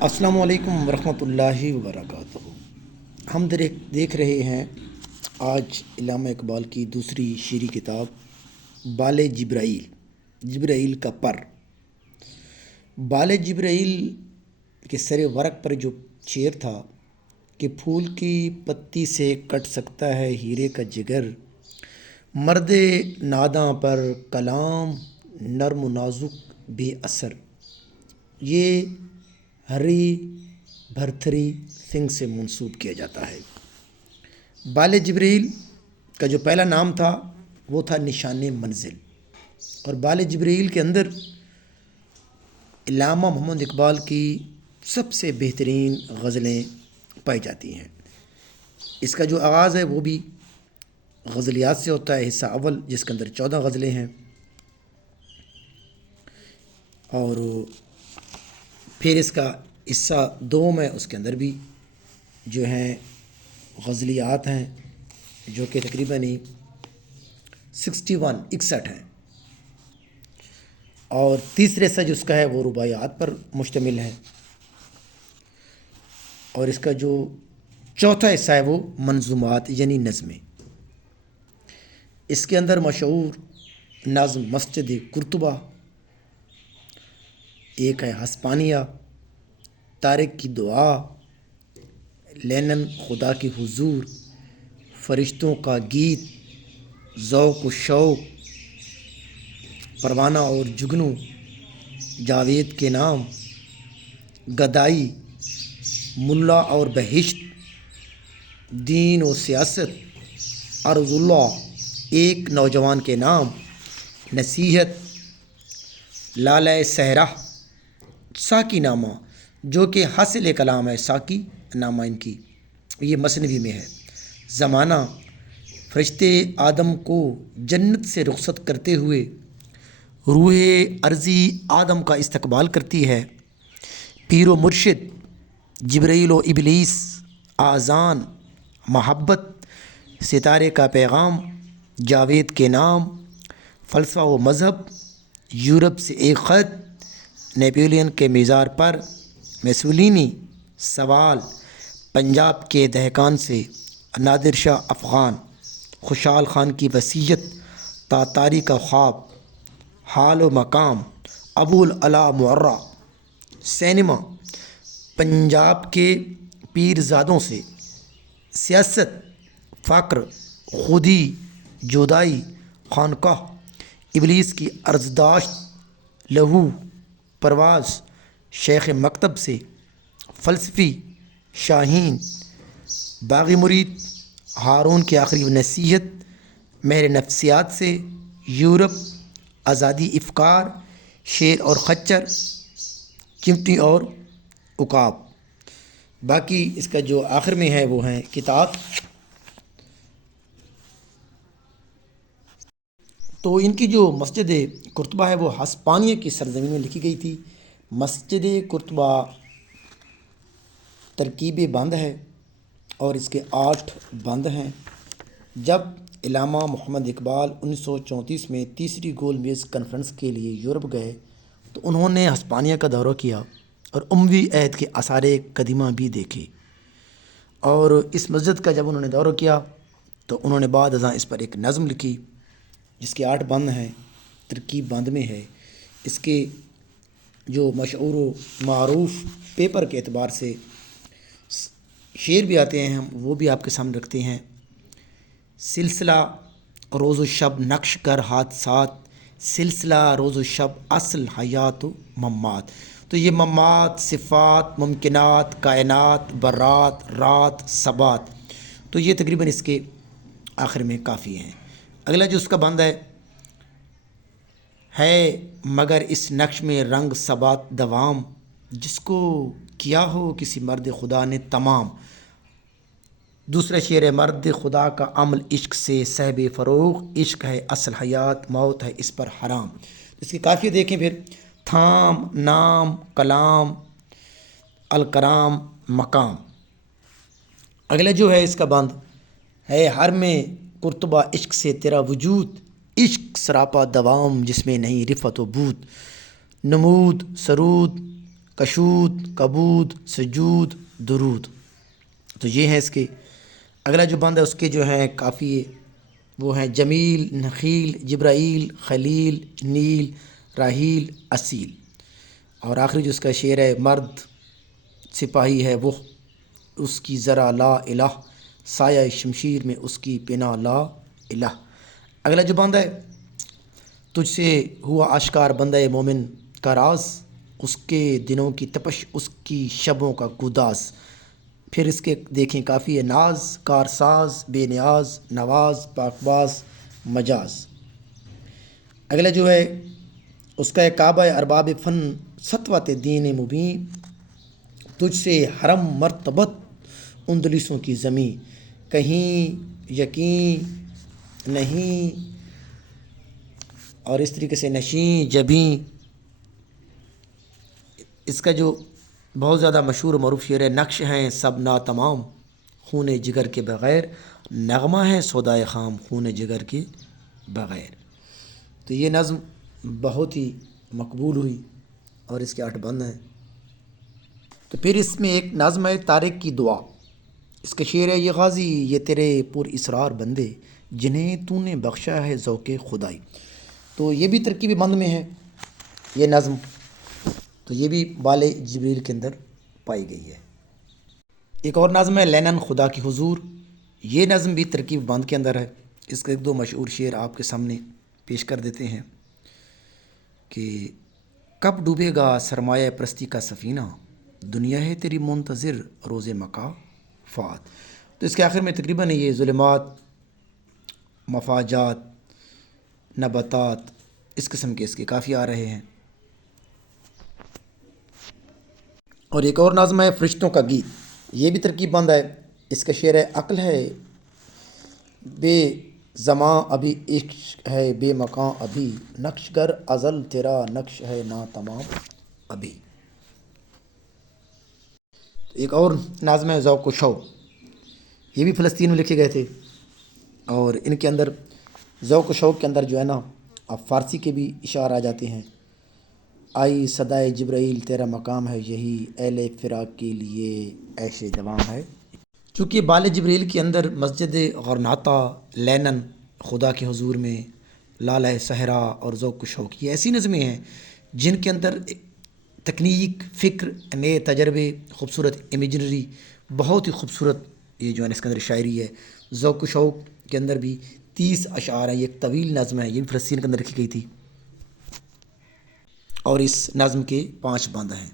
السلام علیکم ورحمۃ اللہ وبرکاتہ۔ ہم دیکھ رہے ہیں آج علامہ اقبال کی دوسری شعری کتاب بال جبرائیل، جبرائیل کا پر۔ بال جبرائیل کے سر ورق پر جو شعر تھا کہ پھول کی پتی سے کٹ سکتا ہے ہیرے کا جگر، مرد ناداں پر کلام نرم و نازک بے اثر، یہ ہری بھرتھری سنگھ سے منسوب کیا جاتا ہے۔ بال جبرائیل کا جو پہلا نام تھا وہ تھا نشان منزل، اور بال جبرائیل کے اندر علامہ محمد اقبال کی سب سے بہترین غزلیں پائی جاتی ہیں۔ اس کا جو آغاز ہے وہ بھی غزلیات سے ہوتا ہے، حصہ اول جس کے اندر 14 غزلیں ہیں، اور پھر اس کا حصہ دوم ہے، اس کے اندر بھی جو ہیں غزلیات ہیں جو کہ تقریباً 61 ہیں، اور تیسرے حصہ جو اس کا ہے وہ رباعیات پر مشتمل ہے، اور اس کا جو چوتھا حصہ ہے وہ منظومات یعنی نظمیں۔ اس کے اندر مشہور نظم مسجد قرطبہ، ایک ہے ہسپانیہ، طارق کی دعا، لینن خدا کی حضور، فرشتوں کا گیت، ذوق و شوق، پروانہ اور جگنو، جاوید کے نام، گدائی، ملا اور بہشت، دین و سیاست، ارض اللہ، ایک نوجوان کے نام، نصیحت، لالۂ صحرا، ساقی نامہ جو کہ حاصل کلام ہے، ساقی نامہ ان کی یہ مثنوی میں ہے، زمانہ، فرشتے آدم کو جنت سے رخصت کرتے ہوئے روح ارضی آدم کا استقبال کرتی ہے، پیر و مرشد، جبرائیل و ابلیس، آذان، محبت، ستارے کا پیغام، جاوید کے نام، فلسفہ و مذہب، یورپ سے ایک خط، نیپولین کے میزار پر، میسولینی، سوال، پنجاب کے دہقان سے، نادر شاہ افغان، خوشحال خان کی وصیت، تاتاری کا خواب، حال و مقام، ابو العلا معرہ، سینما، پنجاب کے پیرزادوں سے، سیاست، فقر، خودی، جدائی، خانقاہ، ابلیس کی عرضداشت، لہو، پرواز، شیخ مکتب سے، فلسفی، شاہین، باغی مرید، ہارون کی آخری نصیحت، مہر نفسیات سے، یورپ، آزادی افکار، شیر اور خچر، چمٹی اور عقاب۔ باقی اس کا جو آخر میں ہے وہ ہیں کتاب۔ تو ان کی جو مسجد قرطبہ ہے وہ ہسپانیہ کی سرزمین میں لکھی گئی تھی۔ مسجد قرطبہ ترکیب بند ہے اور اس کے 8 بند ہیں۔ جب علامہ محمد اقبال 1934 میں تیسری گول میز کانفرنس کے لیے یورپ گئے تو انہوں نے ہسپانیہ کا دورہ کیا اور اموی عہد کے آثار قدیمہ بھی دیکھے، اور اس مسجد کا جب انہوں نے دورہ کیا تو انہوں نے بعد ازاں اس پر ایک نظم لکھی جس کے 8 بند ہیں، ترکیب بند میں ہے۔ اس کے جو مشہور و معروف پیپر کے اعتبار سے شعر بھی آتے ہیں، ہم وہ بھی آپ کے سامنے رکھتے ہیں۔ سلسلہ روز و شب نقش کر حادثات، سلسلہ روز و شب اصل حیات و ممات۔ تو یہ ممات، صفات، ممکنات، کائنات، برات، رات، ثبات، تو یہ تقریباً اس کے آخر میں کافی ہیں۔ اگلا جو اس کا بند ہے مگر اس نقش میں رنگ ثبات دوام، جس کو کیا ہو کسی مرد خدا نے تمام۔ دوسرا شعر ہے مرد خدا کا عمل عشق سے صاحب فروغ، عشق ہے اصل حیات، موت ہے اس پر حرام۔ اس کی کافی دیکھیں پھر، تھام، نام، کلام، الکرام، مقام۔ اگلا جو ہے اس کا بند ہے ہر میں قرطبہ عشق سے تیرا وجود، عشق سراپا دوام جس میں نہیں رفعت و بود، نمود، سرود، کشود، کبود، سجود، درود. تو یہ ہیں اس کے. اگلا جو بند ہے اس کے جو ہیں قافیے وہ ہیں جمیل، نخیل، جبرائیل، خلیل، نیل، راحیل، اصیل. اور آخری جو اس کا شعر ہے مرد سپاہی ہے وہ، اس کی ذرا لا الہ، سایہ شمشیر میں اس کی پناہ لا الہ. اگلا جو بند ہے تجھ سے ہوا آشکار بندہ مومن کا راز، اس کے دنوں کی تپش، اس کی شبوں کا گداز. پھر اس کے دیکھیں کافی ہے ناز، کارساز، بے نیاز، نواز، پاکباز، مجاز. اگلا جو ہے اس کا کعبہ ارباب فن سطوت دین مبین، تجھ سے حرم مرتبت اندلسوں کی زمیں، کہیں یقین نہیں اور اس طریقے سے نشیں جبیں. اس کا جو بہت زیادہ مشہور و معروف شعر ہے نقش ہیں سب ناتمام خون جگر کے بغیر، نغمہ ہے سودائے خام خون جگر کے بغیر. تو یہ نظم بہت ہی مقبول ہوئی اور اس کے 8 بند ہیں. تو پھر اس میں ایک نظم ہے طارق کی دعا. اس کا شعر ہے یہ غازی یہ تیرے پر اسرار بندے، جنہیں تو نے بخشا ہے ذوق خدائی. تو یہ بھی ترکیبی بند میں ہے یہ نظم. تو یہ بھی بال جبریل کے اندر پائی گئی ہے. ایک اور نظم ہے لینن خدا کی حضور. یہ نظم بھی ترکیب بند کے اندر ہے. اس کے 1-2 مشہور شعر آپ کے سامنے پیش کر دیتے ہیں کہ کب ڈوبے گا سرمایہ پرستی کا سفینہ، دنیا ہے تیری منتظر روز مکافات. تو اس کے آخر میں تقریباً یہ ظلمات، مفاجات، نباتات اس قسم کے اس کے کافی آ رہے ہیں. اور ایک اور نظم ہے فرشتوں کا گیت. یہ بھی ترکیب بند ہے. اس کا شعر ہے عقل ہے بے زماں ابھی، عشق ہے بے مکاں ابھی، نقش گر ازل تیرا نقش ہے نا تمام ابھی. ایک اور نظم ہے ذوق و شوق. یہ بھی فلسطین میں لکھے گئے تھے اور ان کے اندر ذوق و شوق کے اندر جو ہے نا اب فارسی کے بھی اشعار آ جاتے ہیں. آئی صدائے جبرائیل تیرا مقام ہے یہی، اہل فراق کے لیے عیش دوام ہے. چونکہ بال جبریل کے اندر مسجد غرناطہ، لینن خدا کے حضور میں، لالہ صحرا اور ذوق و شوق یہ ایسی نظمیں ہیں جن کے اندر تکنیک، فکر، نئے تجربے، خوبصورت امیجنری، بہت ہی خوبصورت یہ جو ہے اس کے اندر شاعری ہے. ذوق و شوق کے اندر بھی 30 اشعار ہیں. یہ ایک طویل نظم ہے. یہ بھی فلسطین کے اندر لکھی گئی تھی اور اس نظم کے 5 بند ہیں.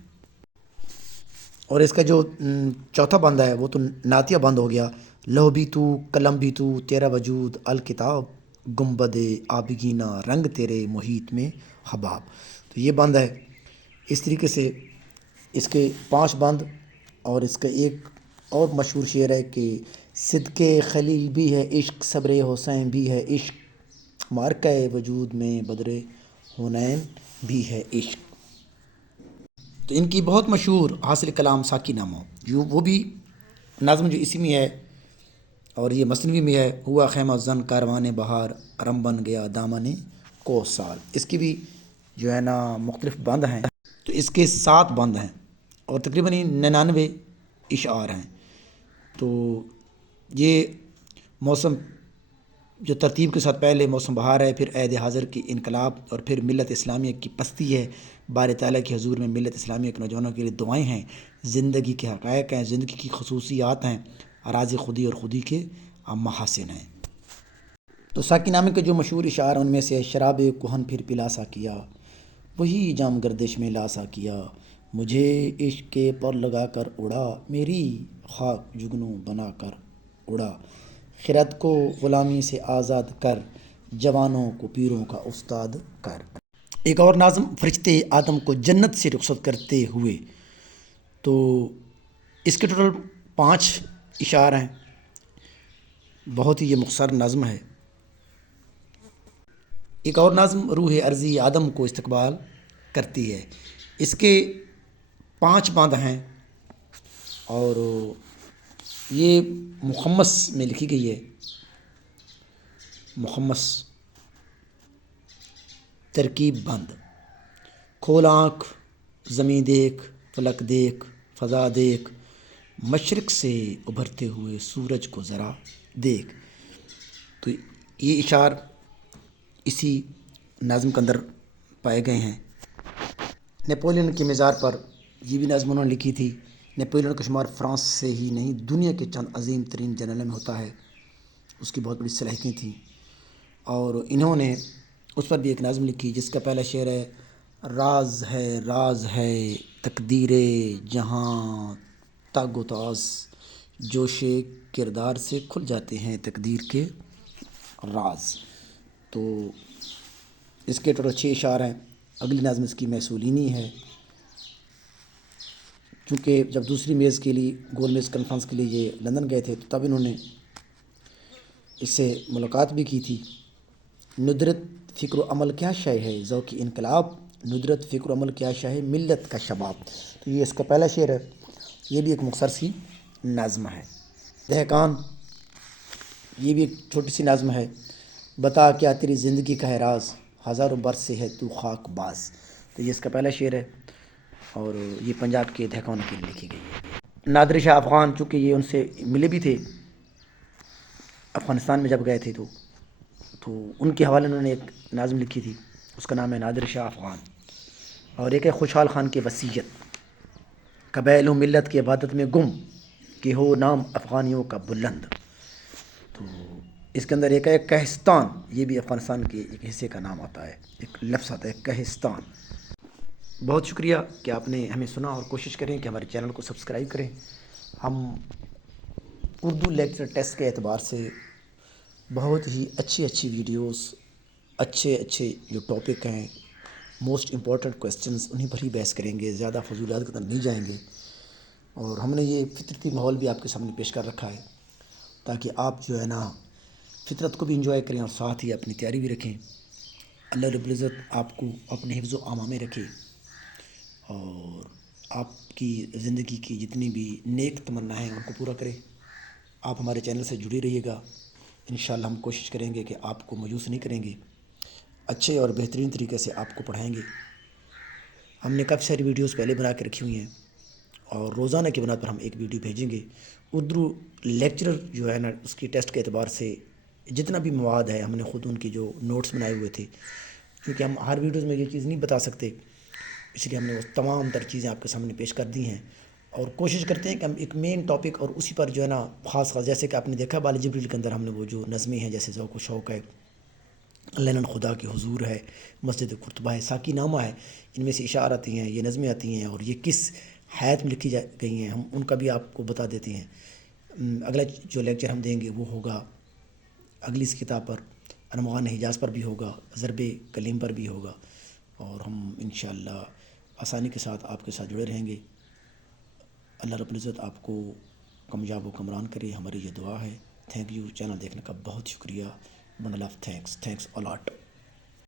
اور اس کا جو چوتھا بند ہے وہ تو نعتیہ بند ہو گیا. لوح بھی تو قلم بھی تو تیرا وجود الکتاب، گنبد آبگینہ رنگ تیرے محیط میں حباب. تو یہ بند ہے. اس طریقے سے اس کے 5 بند. اور اس کا ایک اور مشہور شعر ہے کہ صدق خلیل بھی ہے عشق، صبر حسین بھی ہے عشق، معرکہ وجود میں بدر حنین بھی ہے عشق. تو ان کی بہت مشہور حاصل کلام ساکی نامہ جو وہ بھی نظم جو اسی میں ہے اور یہ مثنوی میں ہے. ہوا خیمہ زن کاروان بہار، رم بن گیا دامن کو سال. اس کی بھی جو ہے نا مختلف بند ہیں. تو اس کے 7 بند ہیں اور تقریباً 99 اشعار ہیں. تو یہ موسم جو ترتیب کے ساتھ پہلے موسم بہار ہے، پھر عہد حاضر کی انقلاب، اور پھر ملت اسلامیہ کی پستی ہے. بار تعالیٰ کے حضور میں ملت اسلامیہ کے نوجوانوں کے لیے دعائیں ہیں، زندگی کے حقائق ہیں، زندگی کی خصوصیات ہیں، راز خودی اور خودی کے محاسن ہیں. تو ساکی نامے کے جو مشہور اشعار ان میں سے شراب کہن پھر پلا سا کیا، وہی جام گردش میں لا سا کیا، مجھے عشق کے پر لگا کر اڑا، میری خاک جگنوں بنا کر اڑا، خرد کو غلامی سے آزاد کر، جوانوں کو پیروں کا استاد کر. ایک اور نظم فرشتے آدم کو جنت سے رخصت کرتے ہوئے. تو اس کے ٹوٹل 5 اشعار ہیں. بہت ہی یہ مختصر نظم ہے. ایک اور نظم روح ارضی آدم کو استقبال کرتی ہے. اس کے 5 بند ہیں اور یہ مخمس میں لکھی گئی ہے. مخمس ترکیب بند. کھول آنکھ زمیں دیکھ فلک دیکھ، فضا دیکھ، مشرق سے ابھرتے ہوئے سورج کو ذرا دیکھ۔ تو یہ اشعار اسی نظم کے اندر پائے گئے ہیں۔ نیپولین کے مزار پر یہ بھی نظم انہوں نے لکھی تھی۔ نیپولین کا شمار فرانس سے ہی نہیں دنیا کے چند عظیم ترین جنرلوں میں ہوتا ہے، اس کی بہت بڑی صلاحیتیں تھیں۔ اور انہوں نے اس پر بھی ایک نظم لکھی جس کا پہلا شعر ہے: راز ہے تقدیر جہاں تاگ و تاز، جوش کردار سے کھل جاتے ہیں تقدیر کے راز۔ تو اس کے ٹوٹل 6 اشعار ہیں۔ اگلی نظم اس کی میسولینی ہے، چونکہ جب دوسری میز کے لیے گول میز کانفرنس کے لیے یہ لندن گئے تھے تو تب انہوں نے اس سے ملاقات بھی کی تھی۔ ندرت فکر و عمل کیا شے ہے ذوق انقلاب، ندرت فکر و عمل کیا شے ہے ملت کا شباب۔ تو یہ اس کا پہلا شعر ہے، یہ بھی ایک مختصر سی نظم ہے۔ دہقان، یہ بھی ایک چھوٹی سی نظم ہے۔ بتا کیا تیری زندگی کا ہے راز، ہزاروں برس سے ہے تو خاک باز۔ تو یہ اس کا پہلا شعر ہے اور یہ پنجاب کے دہقانوں کے لیے لکھی گئی ہے۔ نادر شاہ افغان، چونکہ یہ ان سے ملے بھی تھے افغانستان میں جب گئے تھے تو ان کے حوالے انہوں نے ایک نظم لکھی تھی، اس کا نام ہے نادر شاہ افغان۔ اور ایک ہے خوشحال خان کی وصیت: قبائل و ملت کی عبادت میں گم، کہ ہو نام افغانیوں کا بلند۔ تو اس کے اندر ایک ہے کہستان، یہ بھی افغانستان کے ایک حصے کا نام آتا ہے، ایک لفظ آتا ہے کہستان۔ بہت شکریہ کہ آپ نے ہمیں سنا، اور کوشش کریں کہ ہمارے چینل کو سبسکرائب کریں۔ ہم اردو لیکچر ٹیسٹ کے اعتبار سے بہت ہی اچھی ویڈیوز، اچھے جو ٹاپک ہیں، موسٹ امپورٹنٹ کویسچنز، انہیں پر ہی بحث کریں گے، زیادہ فضولیات کی طرف نہیں جائیں گے۔ اور ہم نے یہ فطرتی ماحول بھی آپ کے سامنے پیش کر رکھا ہے تاکہ آپ جو ہے نا فطرت کو بھی انجوائے کریں اور ساتھ ہی اپنی تیاری بھی رکھیں۔ اللہ رب العزت آپ کو اپنے حفظ و امان میں رکھے اور آپ کی زندگی کی جتنی بھی نیک تمنا ہیں ان کو پورا کرے۔ آپ ہمارے چینل سے جڑے رہیے گا، انشاءاللہ ہم کوشش کریں گے کہ آپ کو مایوس نہیں کریں گے، اچھے اور بہترین طریقے سے آپ کو پڑھائیں گے۔ ہم نے کافی ساری ویڈیوز پہلے بنا کے رکھی ہوئی ہیں اور روزانہ کی بنا پر ہم ایک ویڈیو بھیجیں گے۔ اردو لیکچرر جو ہے نا اس کی ٹیسٹ کے اعتبار سے جتنا بھی مواد ہے ہم نے خود ان کی جو نوٹس بنائے ہوئے تھے، کیونکہ ہم ہر ویڈیوز میں یہ چیز نہیں بتا سکتے، اس لیے ہم نے وہ تمام تر چیزیں آپ کے سامنے پیش کر دی ہیں۔ اور کوشش کرتے ہیں کہ ہم ایک مین ٹاپک اور اسی پر جو ہے نا خاص جیسے کہ آپ نے دیکھا بال جبریل کے اندر ہم نے وہ جو نظمیں ہیں جیسے ذوق و شوق ہے، لینن خدا کے حضور ہے، مسجد قرطبہ ہے، ساقی نامہ ہے، ان میں سے اشعار آتی ہیں، یہ نظمیں آتی ہیں اور یہ کس حیات میں لکھی گئی ہیں ہم ان کا بھی آپ کو بتا دیتے ہیں۔ اگلا جو لیکچر ہم دیں گے وہ ہوگا اگلی اس کتاب پر، عنوان حجاز پر بھی ہوگا، ضرب کلیم پر بھی ہوگا، اور ہم انشاءاللہ آسانی کے ساتھ آپ کے ساتھ جڑے رہیں گے۔ اللہ رب العزت آپ کو کامیاب و کمران کرے، ہماری یہ دعا ہے۔ تھینک یو، چینل دیکھنے کا بہت شکریہ۔ Bundle of thanks allot.